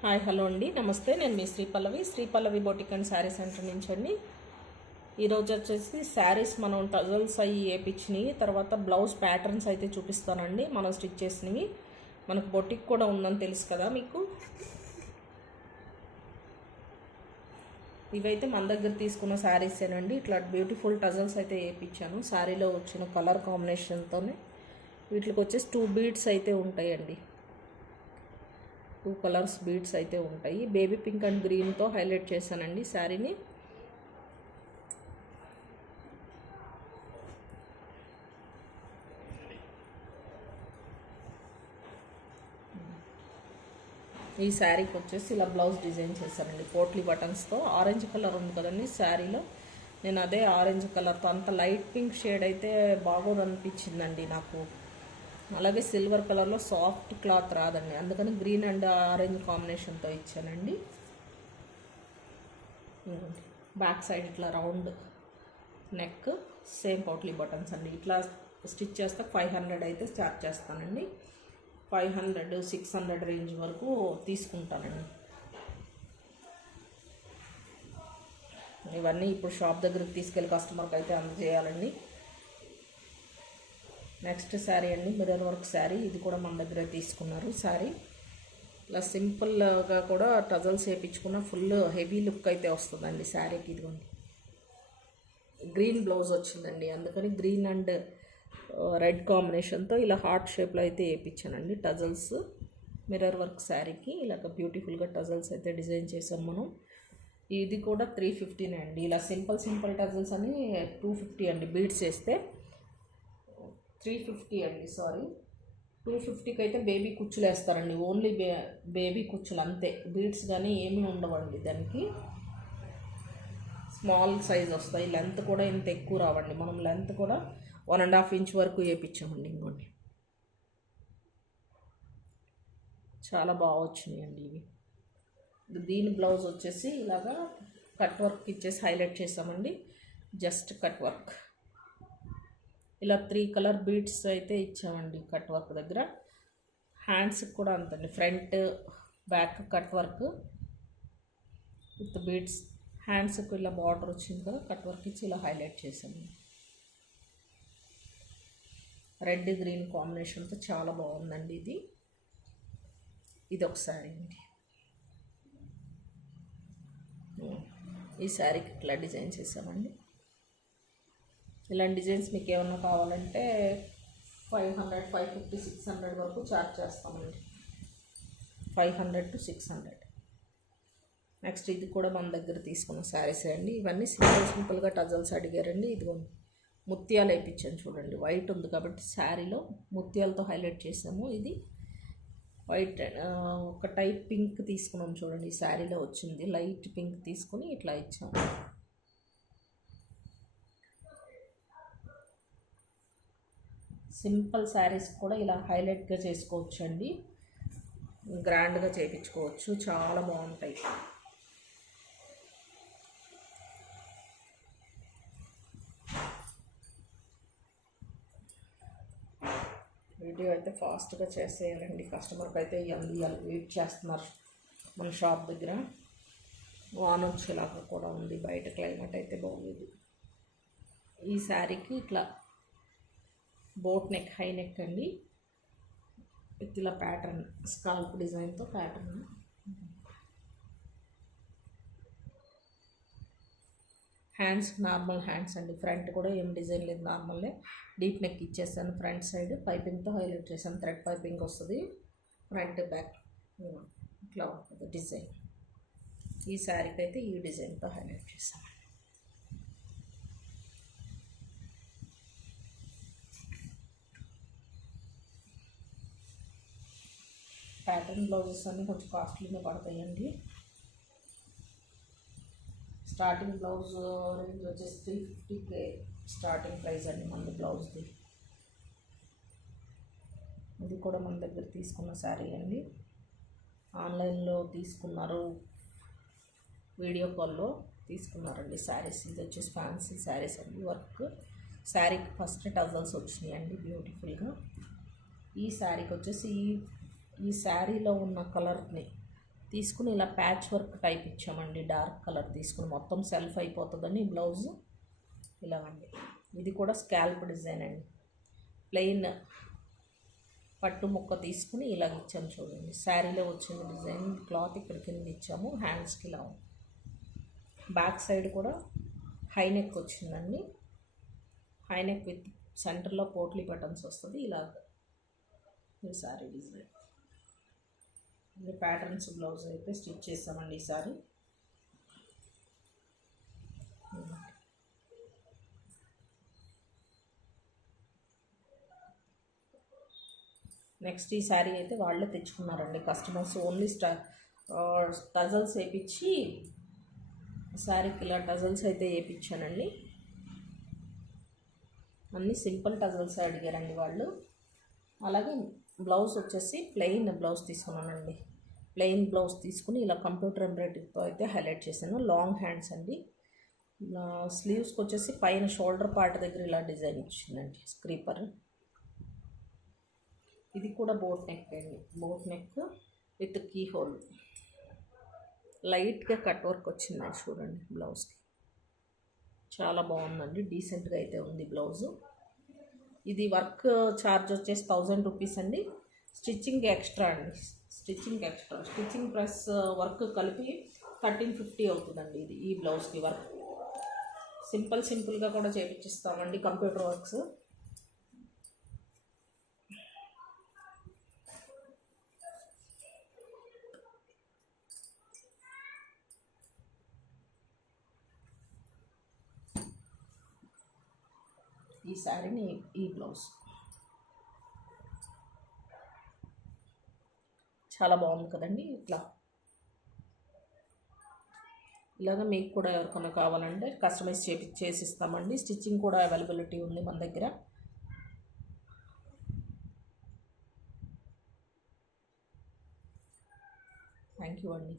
Hi hello అండి, నమస్తే. నేను మీ శ్రీ పల్లవి బొటిక్ అండ్ శారీ సెంటర్ నుంచి అండి. ఈరోజు వచ్చేసి శారీస్ మనం టజల్స్ అయ్యి వేయించినవి, తర్వాత బ్లౌజ్ ప్యాటర్న్స్ అయితే చూపిస్తానండి. మనం స్టిచ్ చేసినవి. మనకు బొటిక్ కూడా ఉందని తెలుసు కదా మీకు. ఇవైతే మన దగ్గర తీసుకున్న శారీసేనండి. ఇట్లా బ్యూటిఫుల్ టజల్స్ అయితే వేయించాను. శారీలో వచ్చిన కలర్ కాంబినేషన్తోనే వీటికి వచ్చేసి 2 బీడ్స్ అయితే ఉంటాయండి. 2 కలర్స్ బీడ్స్ అయితే ఉంటాయి. బేబీ పింక్ అండ్ గ్రీన్తో హైలైట్ చేశానండి శారీని. ఈ శారీకి వచ్చేసి ఇలా బ్లౌజ్ డిజైన్ చేశానండి పోట్లీ బటన్స్తో. ఆరెంజ్ కలర్ ఉంది కదండి శారీలో, నేను అదే ఆరెంజ్ కలర్తో, అంత లైట్ పింక్ షేడ్ అయితే బాగోదు అనిపించిందండి నాకు. అలాగే సిల్వర్ కలర్లో సాఫ్ట్ క్లాత్ రాదండి, అందుకని గ్రీన్ అండ్ ఆరెంజ్ కాంబినేషన్తో ఇచ్చానండి. బ్యాక్ సైడ్ ఇట్లా round neck, same potli buttons అండి. ఇట్లా స్టిచ్ చేస్తే 500 అయితే చార్జ్ చేస్తానండి. 500, 600 రేంజ్ వరకు తీసుకుంటానండి. ఇవన్నీ ఇప్పుడు షాప్ దగ్గరికి తీసుకెళ్ళి కస్టమర్కి అయితే అందజేయాలండి. నెక్స్ట్ శారీ అండి, మిర్రర్ వర్క్ శారీ. ఇది కూడా మన దగ్గర తీసుకున్నారు శారీ. ఇలా సింపుల్గా కూడా టజల్స్ వేయించుకున్న ఫుల్ హెవీ లుక్ అయితే వస్తుందండి శారీకి. ఇదిగోండి గ్రీన్ బ్లౌజ్ వచ్చిందండి, అందుకని గ్రీన్ అండ్ రెడ్ కాంబినేషన్తో ఇలా హార్ట్ షేప్లో అయితే వేయించానండి టజల్స్. మిర్రర్ వర్క్ శారీకి ఇలాగ బ్యూటిఫుల్గా టజల్స్ అయితే డిజైన్ చేసాం మనం. ఇది కూడా 350 అండి. ఇలా సింపుల్ టజల్స్ అని 250 అండి. బీడ్స్ వేస్తే 350 అండి, సారీ 250కి అయితే బేబీ కుచ్చులు వేస్తారండి. ఓన్లీ బేబీ కుచ్చులు అంతే, బీడ్స్ కానీ ఏమీ ఉండవండి. దానికి స్మాల్ సైజ్ వస్తాయి. లెంత్ కూడా ఇంత ఎక్కువ రావండి. మనం లెంత్ కూడా 1.5 ఇంచ్ వరకు వేయించామండి. ఇంకోండి చాలా బాగా వచ్చినాయండి ఇవి. దీని బ్లౌజ్ వచ్చేసి ఇలాగా కట్ వర్క్ ఇచ్చేసి హైలైట్ చేసామండి. జస్ట్ కట్ వర్క్ ఇలా 3 కలర్ బీడ్స్ అయితే ఇచ్చామండి కట్ వర్క్ దగ్గర. హ్యాండ్స్కి కూడా అంతండి, front back cut work with beads. హ్యాండ్స్కి ఇలా బార్డర్ వచ్చింది కదా, కట్ వర్క్ ఇచ్చి ఇలా హైలైట్ చేసాము. రెడ్ గ్రీన్ కాంబినేషన్తో చాలా బాగుందండి ఇది. ఇది ఒక శారీ అండి. ఈ శారీకి ఇట్లా డిజైన్ చేసామండి. ఇలాంటి డిజైన్స్ మీకు ఏమన్నా కావాలంటే 500, 550, 600 వరకు ఛార్జ్ చేస్తామండి. 500 to 600. నెక్స్ట్ ఇది కూడా మన దగ్గర తీసుకున్న శారీసే అండి. ఇవన్నీ సింపుల్గా టజల్స్ అడిగారండి. ఇదిగో ముత్యాలు వేయించాను చూడండి. వైట్ ఉంది కాబట్టి శారీలో ముత్యాలతో హైలైట్ చేసాము. ఇది వైట్ ఒక టైప్ పింక్ తీసుకున్నాం చూడండి. ఈ శారీలో వచ్చింది లైట్ పింక్ తీసుకుని ఇట్లా ఇచ్చాము. సింపుల్ శారీస్ కూడా ఇలా హైలైట్గా చేసుకోవచ్చు అండి, గ్రాండ్గా చేయించుకోవచ్చు, చాలా బాగుంటాయి. వీడియో అయితే ఫాస్ట్గా చేసేయాలండి, కస్టమర్కి అయితే ఇవ్వాలి, వెయిట్ చేస్తున్నారు మన షాప్ దగ్గర. వాన వచ్చేలాగా కూడా ఉంది, బయట క్లైమేట్ అయితే బాగోదు. ఈ శారీకి ఇట్లా బోట్ నెక్, హై నెక్ అండి, విత్ ఇలా ప్యాటర్న్ స్కాల్ప్ డిజైన్తో ప్యాటర్న్. హ్యాండ్స్ నార్మల్ హ్యాండ్స్ అండి. ఫ్రంట్ కూడా ఏం డిజైన్ లేదు, నార్మల్లే. డీప్ నెక్ ఇచ్చేసాను. ఫ్రంట్ సైడ్ పైపింగ్తో హైలైట్ చేశాను. థ్రెడ్ పైపింగ్ వస్తుంది ఫ్రంట్ బ్యాక్. ఇట్లా ఉంటుంది డిజైన్. ఈ శారీకి అయితే ఈ డిజైన్తో హైలైట్ చేశాను. ప్యాటర్న్ బ్లౌజెస్ అన్నీ కొంచెం కాస్ట్లీగా పడతాయండి. స్టార్టింగ్ బ్లౌజ్ రేంజ్ వచ్చేసి 350K స్టార్టింగ్ ప్రైస్ అండి మన బ్లౌజ్ది. ఇది కూడా మన దగ్గర తీసుకున్న శారీ అండి. ఆన్లైన్లో తీసుకున్నారు, వీడియో కాల్లో తీసుకున్నారండి శారీస్. ఇది వచ్చేసి ఫ్యాన్సీ శారీస్ అండి. వర్క్ శారీకి ఫస్ట్ టజల్స్ వచ్చినాయి అండి బ్యూటిఫుల్గా. ఈ శారీకి వచ్చేసి ఈ శారీలో ఉన్న కలర్ని తీసుకుని ఇలా ప్యాచ్ వర్క్ టైప్ ఇచ్చామండి. డార్క్ కలర్ తీసుకుని మొత్తం సెల్ఫ్ అయిపోతుందని బ్లౌజ్ ఇలా అండి. ఇది కూడా స్కాల్ప్ డిజైన్ అండి. ప్లెయిన్ పట్టు ముక్క తీసుకుని ఇలాగ ఇచ్చాము చూడండి. శారీలో వచ్చిన డిజైన్ క్లాత్ ఇక్కడ కింద ఇచ్చాము. హ్యాండ్స్కి ఇలా ఉంది. బ్యాక్ సైడ్ కూడా హై నెక్ వచ్చిందండి. హై నెక్ విత్ సెంటర్లో పోట్లీ బటన్స్ వస్తుంది. ఇలాగ ఈ శారీ డిజైన్ ఈ ప్యాటర్న్స్ బ్లౌజ్ అయితే స్టిచ్ చేస్తామండి. ఈ శారీ నెక్స్ట్ ఈ శారీ అయితే వాళ్ళే తెచ్చుకున్నారండి కస్టమర్స్. ఓన్లీ టజల్స్ వేయించి శారీకి ఇలా టజల్స్ అయితే వేయించానండి. అన్నీ సింపుల్ టజల్స్ అడిగారండి వాళ్ళు. అలాగే బ్లౌజ్ వచ్చేసి ప్లెయిన్ బ్లౌజ్ తీసుకున్నానండి. ప్లెయిన్ బ్లౌజ్ తీసుకుని ఇలా కంప్యూటర్ ఎంబ్రాయిడరీతో అయితే హైలైట్ చేశాను. లాంగ్ హ్యాండ్స్ అండి. స్లీవ్స్కి వచ్చేసి పైన షోల్డర్ పార్ట్ దగ్గర ఇలా డిజైన్ ఇచ్చిందండి స్క్రీపర్. ఇది కూడా బోట్ నెక్ అండి. Boat neck with key hole. లైట్గా కట్ వర్క్ వచ్చిందండి చూడండి బ్లౌజ్కి. చాలా బాగుందండి. డీసెంట్గా అయితే ఉంది బ్లౌజు. ఇది వర్క్ ఛార్జ్ వచ్చేసి 1000 రూపీస్ అండి. స్టిచ్చింగ్ ఎక్స్ట్రా అండి. స్టిచ్చింగ్ ప్లస్ వర్క్ కలిపి 1350 అవుతుందండి. ఇది ఈ బ్లౌజ్కి వర్క్ సింపుల్గా కూడా చేయించిస్తామండి కంప్యూటర్ వర్క్స్. ఈ శారీని ఈ బ్లౌజ్ చాలా బాగుంది కదండి. ఇలాగ మీకు కూడా ఎవరికైనా కావాలంటే కస్టమైజ్ చేసిస్తామండి. స్టిచ్చింగ్ కూడా అవైలబిలిటీ ఉంది మన దగ్గర. థ్యాంక్ యూ అండి.